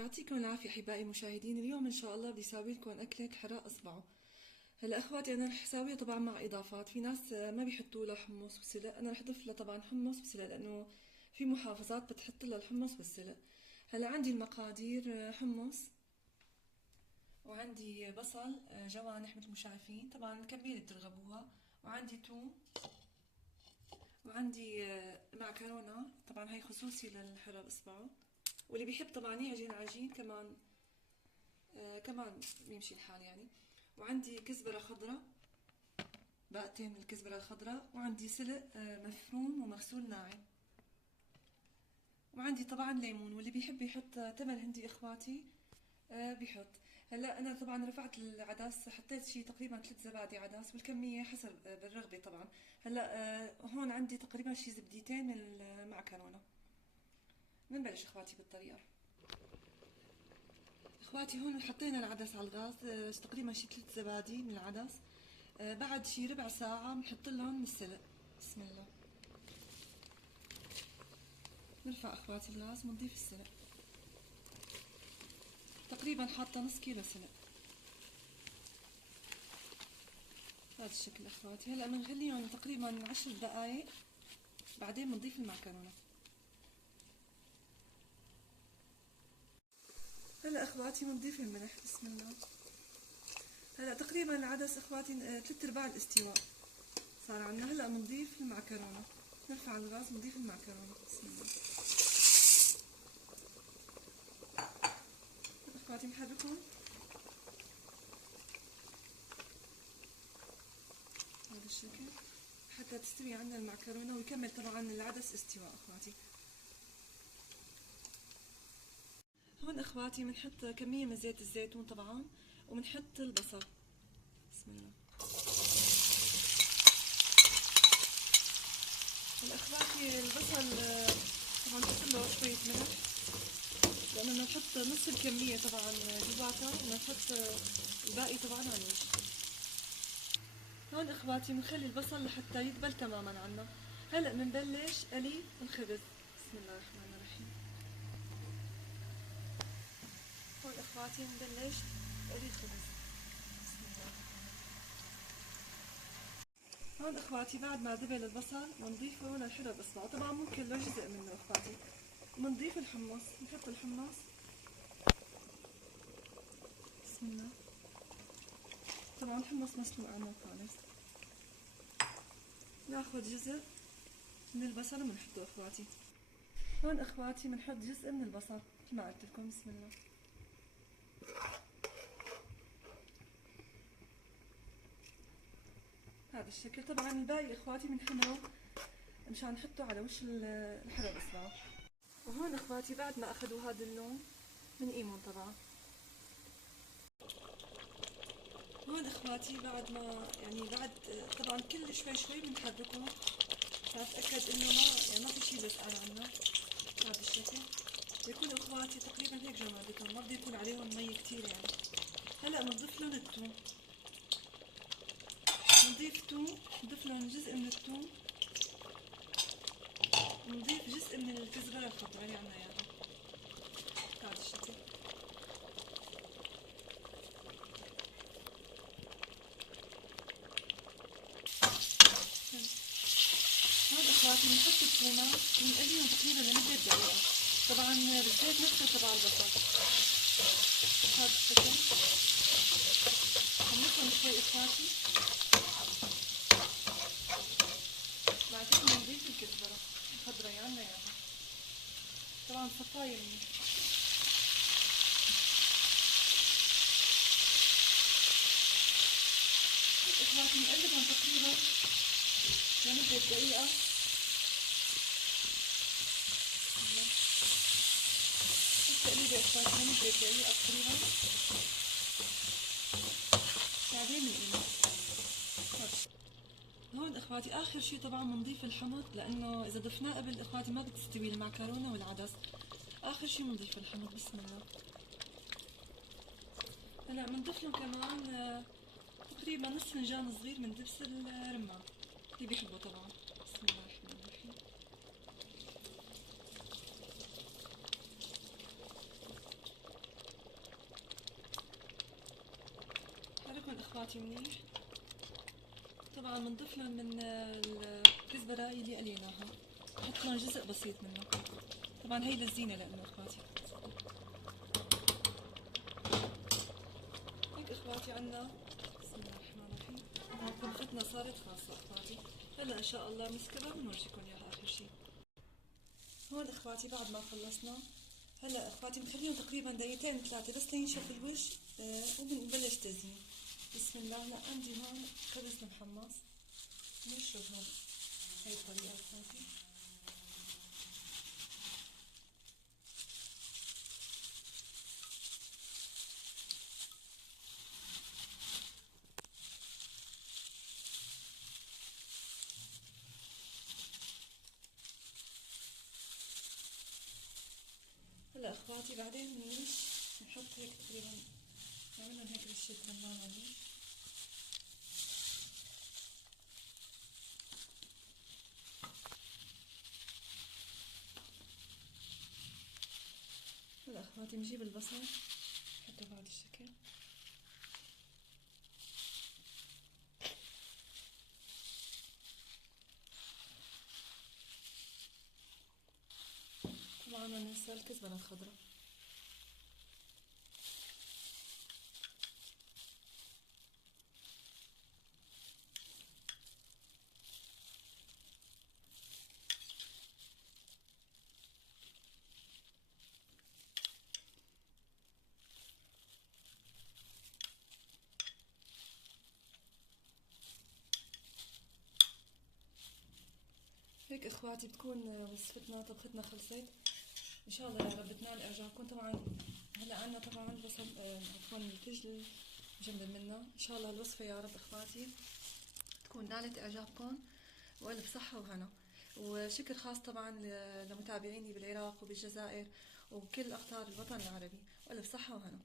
يعطيكم العافية أحبائي المشاهدين. اليوم إن شاء الله بدي ساوي لكم أكلة حراق إصبعه. هلا أخواتي أنا رح ساويها طبعا مع إضافات. في ناس ما بيحطوا لها حمص وسلق، أنا رح أضيف لها طبعا حمص وسلق لأنه في محافظات بتحط لها الحمص والسلق. هلا عندي المقادير: حمص، وعندي بصل جوانح مثل ما شايفين، طبعا الكمية بترغبوها، وعندي توم، وعندي معكرونة طبعا هي خصوصي للحراق إصبعه، واللي بيحب طبعا يعجن عجين كمان بيمشي الحال يعني. وعندي كزبرة خضراء، باقتين من الكزبرة الخضراء، وعندي سلق مفروم ومغسول ناعم، وعندي طبعا ليمون، واللي بيحب يحط تمر هندي اخواتي بيحط. هلا انا طبعا رفعت العدس، حطيت شي تقريبا 3 زبادي عدس، والكمية حسب بالرغبة طبعا. هلا هون عندي تقريبا شي زبديتين من المعكرونة. بنبلش اخواتي بالطريقة. اخواتي هون حطينا العدس على الغاز، تقريبا شي 3 زبادي من العدس. بعد شي ربع ساعة بنحط لهم السلق. بسم الله. نرفع اخواتي الغاز ونضيف السلق، تقريبا حاطة نص كيلو سلق بهذا الشكل اخواتي. هلا بنغليهم تقريبا 10 دقايق، بعدين بنضيف المعكرونة. هلا اخواتي بنضيف الملح. بسم الله. هلا تقريبا العدس اخواتي 3/4 الاستواء صار عنا. هلا بنضيف المعكرونة، نرفع الغاز ونضيف المعكرونة. بسم الله اخواتي، بنحركهم بهذا الشكل حتى تستوي عنا المعكرونة ويكمل طبعا العدس استواء اخواتي. هون اخواتي بنحط كمية من زيت الزيتون طبعا، وبنحط البصل. بسم الله. هلا اخواتي البصل طبعا نحط له شوية ملح، لأنه بدنا نحط نص الكمية طبعا جواتها، ونحط الباقي طبعا على الوش. هون اخواتي بنخلي البصل لحتى يدبل تماما عنا. هلا بنبلش قلي الخبز. بسم الله الرحمن الرحيم. هون اخواتي بنبلش قلي الخبز. بسم الله. هون اخواتي بعد ما دبل البصل بنضيفه للحرق اصبعه، طبعا ممكن له جزء منه اخواتي. بنضيف الحمص، نحط الحمص. بسم الله. طبعا الحمص مسلوق عنا خالص. ناخذ جزء من البصل وبنحطه اخواتي. هون اخواتي بنحط جزء من البصل مثل ما قلت لكم. بسم الله. هذا الشكل. طبعا الباقي اخواتي بنحمره مشان نحطه على وش الحرق اصبعه. وهون اخواتي بعد ما اخذوا هذا اللون بنقيمهم طبعا. هون اخواتي بعد ما بعد طبعا كل شوي بنحركهم لنتاكد انه ما في شيء بيسأل عنا. بهذا الشكل بيكونوا اخواتي تقريبا هيك جمادتهم، ما بده يكون عليهم مي كتير يعني. هلا بنضيف لهم الثوم، بنضيف توم، بنضيف لهم جزء من الثوم، بنضيف جزء من الكزبرة الخضراء اللي عنا اياها. بهذا الشكل. هون اخواتي بنحط الثومات ونقليهم تقريبا لمدة دقيقة، طبعا بالزيت نفسه تبع البصل. بهذا الشكل بنحطهم شوي اخواتي، بعدين بنضيف الكزبرة الخضراء اللي عنا اياها، طبعا صفاية منيح. اخواتي نقلبهم تقريبا لمدة دقيقة. التقليبة اخواتي لمدة دقيقة تقريبا، بعدين بنقلب. هون اخواتي اخر شي طبعا بنضيف الحمض، لانه اذا ضفناه قبل اخواتي ما بتستوي المعكرونة والعدس. اخر شي بنضيف الحمض. بسم الله. هلا بنضيف لهم كمان تقريبا نص فنجان صغير من دبس الرمان اللي بيحبوا طبعا. بسم الله الرحمن الرحيم. اخواتي منيح. طبعا بنضيف لهم من الكزبرة اللي قليناها، بحط لهم جزء بسيط منه. طبعا هي للزينة لانه اخواتي. هيك اخواتي عنا. بسم الله الرحمن الرحيم. طبختنا صارت خاصة اخواتي. هلا ان شاء الله بنسكبها بنورجيكم اياها اخر شي. هون اخواتي بعد ما خلصنا، هلا اخواتي بنخليهم تقريبا دقيقتين 3 بس لينشف الوش، وبنبلش تزيين. بسم الله. هلا عندي هون خبز محمص بنشرب هون. هاي الطريقة اخواتي. هلا اخواتي بعدين بنيش نحط هيك تقريبا، نعملهم هيك رشة رمان على الوش. هلا اخواتي بنجيب البصل نحطه بهذا الشكل. طبعا ما ننسى الكزبرة الخضراء. هيك اخواتي بتكون وصفتنا طبختنا خلصت. ان شاء الله يا رب تنال اعجابكم. طبعا هلا عنا طبعا بصل عفوا الفجل مجمد منا. ان شاء الله الوصفه يا رب اخواتي تكون نالت اعجابكم والف صحه وهنا. وشكر خاص طبعا لمتابعيني بالعراق وبالجزائر وبكل اقطار الوطن العربي، والف صحه وهنا.